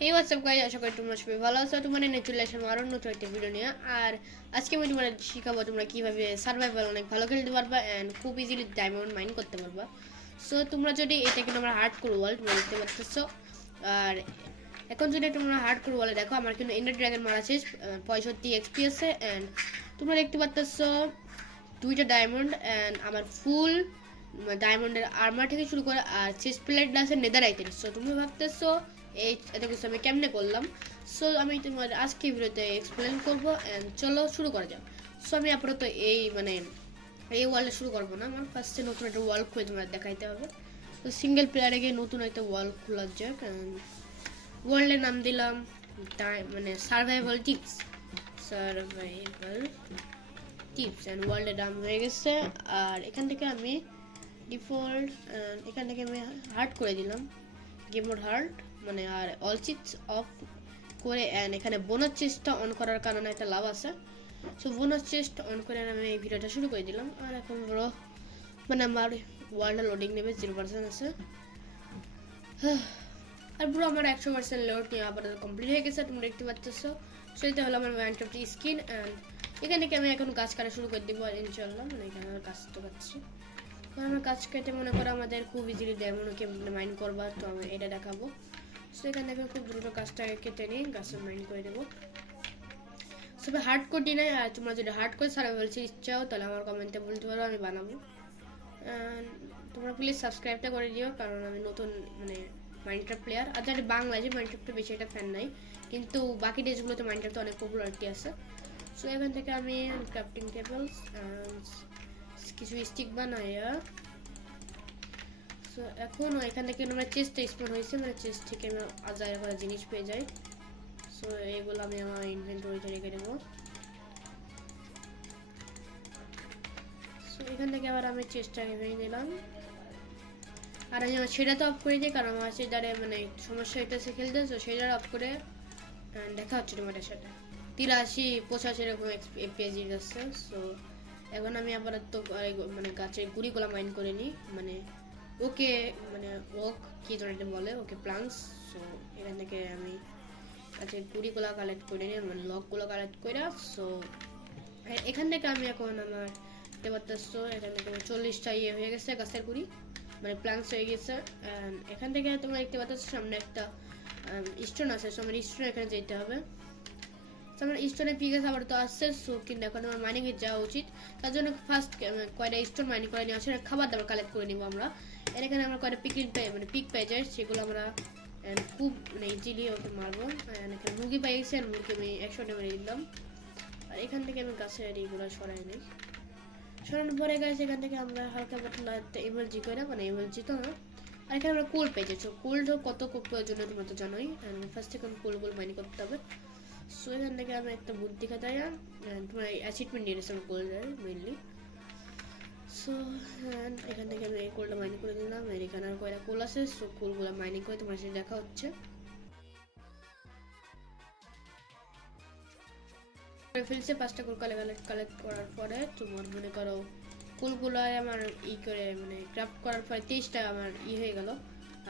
হে WhatsApp guys, আশা করি তোমরা সবাই ভালো আছো। তোমাদের নিয়ে চলে আসলাম আরও নতুন একটা ভিডিও নিয়ে। আর আজকে আমি তোমাদের শিখাবো তোমরা কীভাবে সার্ভাইভাল অনেক ভালো খেলতে পারবা অ্যান্ড খুব ইজিলি ডায়মন্ড মাইন করতে পারবা। সো তোমরা যদি এটা কিন্তু আমার হার্ড কোর ওয়ার্ল্ড তোমরা দেখতে পাচ্ছ। আর এখন যদি তোমরা হার্ড কোর ওয়ার্ল্ডে দেখো, আমার কিন্তু এন্ডার ড্রাগন মারা শেষ, 65 এক্সপি আছে। অ্যান্ড তোমরা দেখতে পাচ্ছ দুইটা ডায়মন্ড অ্যান্ড আমার ফুল ডায়মন্ডের আর্মার থেকে শুরু করে আর চেস্ট প্লেট আছে নেদার আইটেম। সো তুমি ভাবতেছো এই এত কিছু আমি কেমনে করলাম। সো আমি তোমার আজকে ভিডিওতে এক্সপ্লেন করবো অ্যান্ড চলো শুরু করা যাক। সো আমি আপাতত এই ওয়ার্ল্ডে শুরু করবো না, আমার ফার্স্টে নতুন একটা ওয়ার্ল্ড খুলে তোমার দেখাইতে হবে। তো সিঙ্গেল প্লেয়ারে গিয়ে নতুন একটা ওয়ার্ল্ড খোলা যাক। ওয়ার্ল্ডের নাম দিলাম সার্ভাইভাল টিপস অ্যান্ড ওয়ার্ল্ডের নাম হয়ে গেছে। আর এখান থেকে আমি ডিফল্ট এখান থেকে আমি হার্ড করে দিলাম, গেম মোড হার্ড আর অল চিপস অফ করে। অ্যান্ড এখানে বোনাস চেস্টটা অন করার কারণে একটা লাভ আছে। সো বোনাস চেস্ট অন করে আমি এই ভিডিওটা শুরু করে দিলাম। আর এখন বড় আমার ওয়ার্ল্ডে লোডিং নেবে 0% আছে। আর পুরো আমার 100% লোড নিয়ে আপাতত কমপ্লিট হয়ে গেছে, তোমরা দেখতে পাচ্ছ। সো এটা হলো আমার মাইনক্রাফট স্কিন। অ্যান্ড এখান থেকে আমি এখন কাজ করা শুরু করে দেবো ইনশাল্লাহ। এখানে আমার কাজ তো করছি, আমার কাজ কেটে মনে করো আমাদের খুব ইজিলি ডায়মন্ডকে মাইন করবা। তো আমি এটা দেখাবো। সো এখান থেকে খুব দ্রুত কাজটাকে কেটে নিই, গাছটা মাইন করে দেবো। সবাই হার্ড কোড দিই নাই। আর তোমরা যদি হার্ড কোড সার্ভাইভাল সিরিজ চাও তাহলে আমার কমেন্টে বলতে পারো, আমি বানাবো। তোমরা প্লিজ সাবস্ক্রাইবটা করে দিও, কারণ আমি নতুন মাইনক্রাফট প্লেয়ার। আর যারা বাংলায় যে মাইনক্রাফটে বেশি একটা ফ্যান নাই, কিন্তু বাকি দেশগুলোতে মাইনক্রাফটে অনেক পপুলারিটি আছে। সো এখান থেকে আমি ক্রাফটিং টেবলস কিছু স্টিক বানাইয়া। সো এখন এখান থেকে আমার চেস্টে স্পন হয়েছে, চেস্ট থেকে আমি আজাইরা করা জিনিস পেয়ে যাই। সো এইগুলো আমি আমার ইনভেন্টরিতে রেখে দেবো। সো এখান থেকে আবার আমি চেস্টটাকে ভেঙে নিলাম। আর আমি আমার সেটা তো অফ করে দিই, কারণ আমার সেটারে সমস্যা হইতেছে খেলতে। সো সেটা অফ করে দেখা হচ্ছে তোমাদের সাথে 83-85 এরকম এফপিএস যাচ্ছে। সো এখন আমি আবার তো গাছের গুড়িগুলো মাইন করে নিই, ওকে ওক কি ধরনের বলে, ওকে প্লান্টস। সো এখান থেকে আমি গাছের গুড়িগুলো কালেক্ট করে নিই, লকগুলো কালেক্ট করে। সো এখান থেকে আমি এখন আমার দেখতে পাচ্ছ এখান থেকে 40টা হয়ে গেছে গাছের গুড়ি, প্লান্টস হয়ে গেছে। এখান থেকে তোমরা দেখতে পাচ্ছ সামনে একটা স্টোন আছে। সো আমার স্টোন এখানে যেতে হবে। আমার স্টোনে পিকেস আবার তো আসছে। সো কিন্তু এখন আমার মাইনিংয়ে যাওয়া উচিত। তার জন্য ফার্স্ট কয়টা স্টোন মাইনিং করে নিয়ে আসে, খাবার দাবার কালেক্ট করে নিব আমরা। এর এখানে আমরা কয়টা পিক পেয়ে যাই, সেগুলো আমরা খুব ইজিলি ওকে মারবো। এখানে মুরগি পাই গেছে, মুরগি আমি 100টা মেরে দিলাম। আর এখান থেকে আমি গাছের এইগুলো সরাই নিই। সরানোর পরে গাছ এখান থেকে আমরা হালকা পাতলা একটা এমার্জি করে, এমার্জি তো না। আর এখানে আমরা কুল পেয়ে যাচ্ছি। কুলটা কত প্রয়োজন তোমরা তো জানোই। ফার্স্ট এখন কুলগুলো মাইনিং করতে হবে। সো এখান থেকে আমি একটা বুদ্ধি খাতায় তোমার অ্যাচিভমেন্ট নিয়ে নিয়েছিলাম কোল্ডের মেনলি। সো এখান থেকে আমি এই কোলটা মাইনিং করে দিলাম। এখানে আর কয়টা কোল আছে। সো কোলগুলো মাইনিং করে তোমার সাথে দেখা হচ্ছে। ফেলছে 5টা কোল কালেক্ট করার পরে তোমার মনে করো কোলগুলো আমার করে ক্রাফট করার পরে 23টা আমার হয়ে গেল।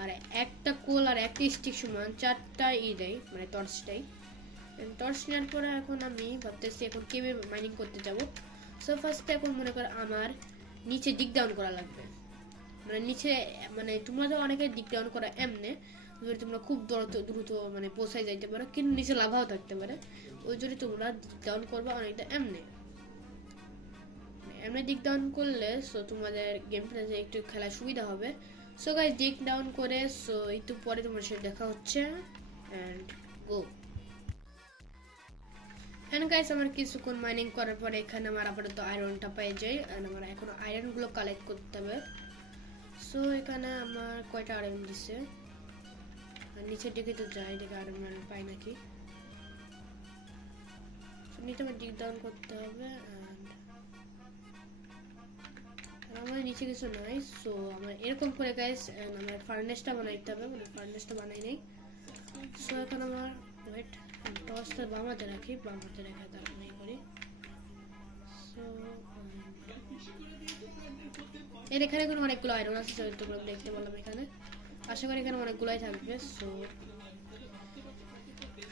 আর একটা কোল আর একটা স্টিক সমান 4টা দেয়, টর্চ দেয়। টর্চ নেওয়ার পরে এখন আমি ভাবতেছি এখন কিভাবে মাইনিং করতে যাব। সো ফার্স্টে এখন মনে করো আমার নিচে ডিগ ডাউন করা লাগবে। নিচে তোমরা তো অনেকে ডিগ ডাউন করা এমনে যদি তোমরা খুব দ্রুত পৌঁছায় যাইতে পারো, কিন্তু নিচে লাভাও থাকতে পারে। ওই জন্য তোমরা ডিগ ডাউন করবা অনেকটা এমনি ডিগ ডাউন করলে। সো তোমাদের গেম প্লেতে একটু খেলার সুবিধা হবে। সো গাইস ডিগ ডাউন করে সো একটু পরে তোমার সাথে দেখা হচ্ছে। And go. গাইস আমার কিছুক্ষণ মাইনিং করার পরে এখানে আমার আপাতত আয়রনটা পেয়ে যাই। আমার এখন আয়রনগুলো কালেক্ট করতে হবে। সো এখানে আমার কয়টা আয়রন দিচ্ছে, নিচের দিকে তো যাই, দেখে আয়রন পাই নাকি। নিচে আমার ডিগ ডাউন করতে হবে। আমার নিচে কিছু নাই। সো আমার এরকম করে গাইস আমার ফার্নেসটা বানাইতে হবে, ফার্নেসটা বানাই নেই। সো এখন আমার ওয়েট টসটা বামাতে রাখি, বামাতে রেখে তারপরে করি। সো এর এখানে কোনো অনেকগুলো আয়রন আছে, তোমরা দেখতে বললাম এখানে। আশা করি এখানে অনেকগুলোই থাকবে। সো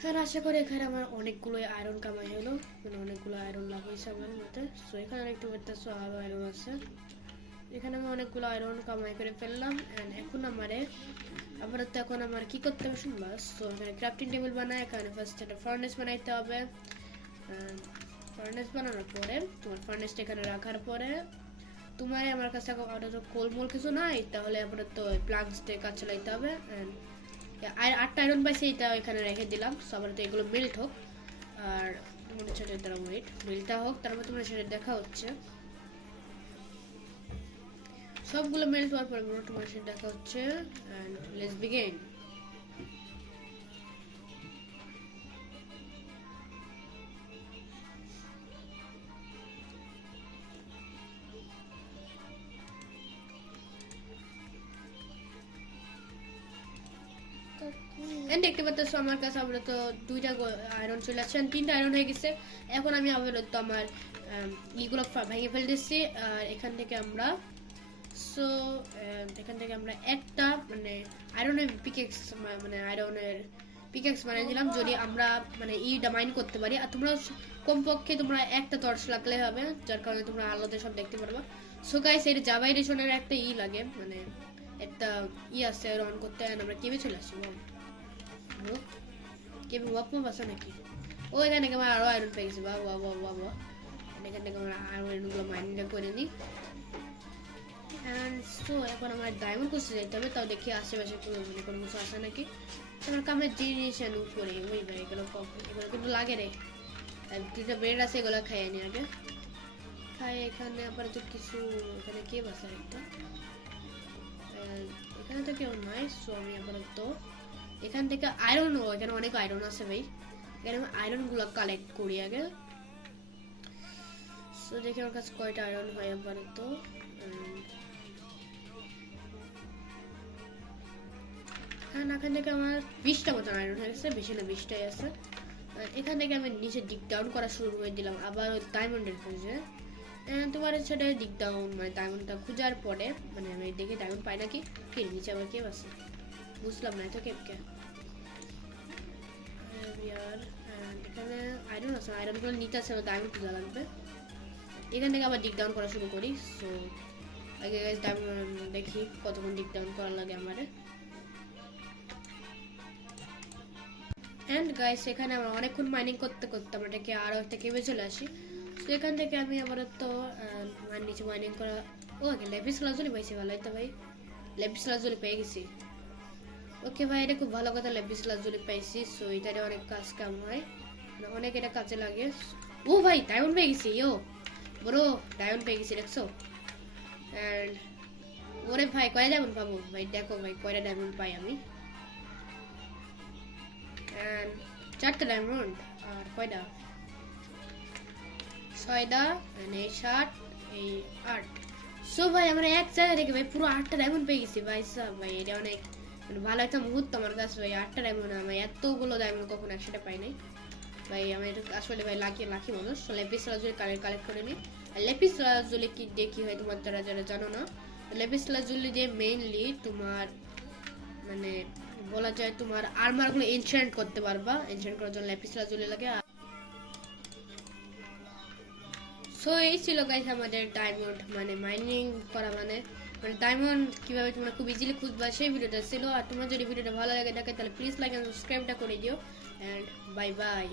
আর আশা করি এখানে আমার অনেকগুলো আয়রন কামাই হলো, মানে অনেকগুলো আয়রন লাভ হয়েছে আমার মতে। সো এখানে দেখতে পাচ্ছ আরো আয়রন আছে, এখানে আমি অনেকগুলো আয়রন কামাই করে ফেললাম। এন্ড এখন আমারে আপাতত এখন আমার কি করতে হবে শুনবা। সো এখানে ক্রাফটিং টেবিল বানায়, এখানে ফার্স্ট একটা ফার্নেস বানাইতে হবে। ফার্নেস বানানোর পরে তোমার ফার্নেসটা এখানে রাখার পরে তোমার আমার কাছে আপাতত কোলমোল কিছু নাই, তাহলে আপাতত প্লাগস দিয়ে কাজ চালাইতে হবে। আর 8টা আয়রন পাইছি, এটা এখানে রেখে দিলাম। সো আপাতত এগুলো মেল্ট হোক, আর তোমাদের সাথে তারা ওয়েট মেল্টটা হোক, তারপর তোমাদের সাথে দেখা হচ্ছে। সবগুলো মেল্ট হওয়ার পর তোমার সাথে দেখা হচ্ছে। And let's begin. দেখতে পাচ্ছ আমার কাছে আপাতত 2টা আয়রন চলে আসছে, 3টা আয়রন হয়ে গেছে। এখন আমি আপাতত আমার ইগুলো ভেঙে ফেলতেছি। আর এখান থেকে আমরা একটা মানে আয়রনের পিকেক্স, মানে আয়রনের পিকেক্স বানিয়ে দিলাম, যদি আমরা মানে ইটা মাইন করতে পারি। আর তোমরা কমপক্ষে তোমরা একটা টর্চ লাগলে হবে, যার কারণে তোমরা আলোতে সব দেখতে পারবা। সো গাইস, এর জাভা এডিশনের একটা লাগে, মানে একটা আছে অন করতে। আমরা কেবে চলে আসছি কেবে ওয়াপ মাপ আছে নাকি? ও এখানে থেকে আমার আরো আয়রন পেয়ে গেছি। বাহ বাহ বাহ বাহ বাহ। এখান থেকে আমরা আয়রনগুলো মাইনিংটা করে নিই। অ্যান্ড সো এখন আমার ডায়মন্ড করতে যেতে হবে, তাও দেখি আশেপাশে কোনো কিছু আসে নাকি। আমার কামের জিনিস উপরে ওই ভাই এগুলো কিন্তু লাগে রে। 2টা ব্রেড আছে, এগুলো খাইয়ে নি আগে। খাই এখানে আপাতত কিছু, এখানে কে বাসা একটা, এখানে তো কেউ নাই। সো আমি আপাতত এখান থেকে আয়রন, এখানে অনেক আয়রন আছে ভাই, এখানে আমি আয়রনগুলো কালেক্ট করি আগে। সো দেখি আমার কাছে কয়টা আয়রন হয় আপাতত। এখান থেকে আমার 20টা মতো আয়রন হয়ে গেছে, বেশি না 20টাই আছে। এখান থেকে আমি নিচে ডিগ ডাউন করা শুরু করে দিলাম, আবার ওই ডায়মন্ডের খুঁজে। তোমার সেটা ডিগ ডাউন মানে ডায়মন্ডটা খোঁজার পরে মানে আমি দেখি ডায়মন্ড পাই নাকি। কি নিচে আবার কেউ আছে বুঝলাম না, তো কেপকে এখানে আয়রন আছে, আয়রনগুলো নিতে আছে, ডায়মন্ড খোঁজা লাগবে। এখান থেকে আবার ডিগ ডাউন করা শুরু করি। সো আগে ডায়মন্ড দেখি কতক্ষণ ডিগ ডাউন করা লাগে আমারে। এন্ড গাইস, এখানে আমরা অনেকক্ষণ মাইনিং করতে করতে আমরা এটাকে আরো একটা কেবে চলে আসি। তো এখান থেকে আমি আবার তো নিচে মাইনিং করা, ও লেপিস লাজুলি পাইছি, ভালোই তো ভাই, লেপিস লাজুলি পেয়ে গেছি। ওকে ভাই, এটা খুব ভালো কথা, লেপিস লাজুলি পাইছি। সো এটারে অনেক কাজ কাম হয়, অনেক এটা কাজে লাগে। ও ভাই ডায়মন্ড পেয়ে গেছি, ইয়ো বড় ডায়মন্ড পেয়ে গেছি, দেখছো। এন্ড ওরে ভাই কয়টা ডায়মন্ড পাবো ভাই, দেখো ভাই কয়টা ডায়মন্ড পাই আমি। 4টা ডায়মন্ড, আর কয়টা 6টা, এই 7 এই 8। সো ভাই আমরা এক জায়গা থেকে ভাই পুরো 8টা ডায়মন্ড পেয়ে গেছি ভাই সাহেব। ভাই এটা অনেক মানে ভালো একটা মুহূর্ত আমার কাছে ভাই। 8টা ডায়মন্ড, আমি এতগুলো ডায়মন্ড কখনো একসাথে পাই নাই ভাই। আমি আসলে ভাই লাকি মানুষ। লেপিস লাজুলি কালেক্ট করে নিই। আর লেপিস লাজুলি কি দেখি হয় তোমার যারা জানো না, লেপিস লাজুলি দিয়ে মেইনলি তোমার মানে বলা যায় তোমার আর্মারগুলো এনচ্যান্ট করতে পারবা। এনচ্যান্ট করার জন্য লেপিস লাজুলি লাগে। সো এই ছিল গাইস আমাদের ডায়মন্ড মানে মাইনিং করা, মানে ডায়মন্ড কিভাবে তোমরা খুব ইজিলি খুঁজবা সেই ভিডিওটা ছিল। আর তোমরা যদি ভিডিওটা ভালো লাগে থাকে তাহলে প্লিজ লাইক এন্ড সাবস্ক্রাইবটা করে দিও। And bye by.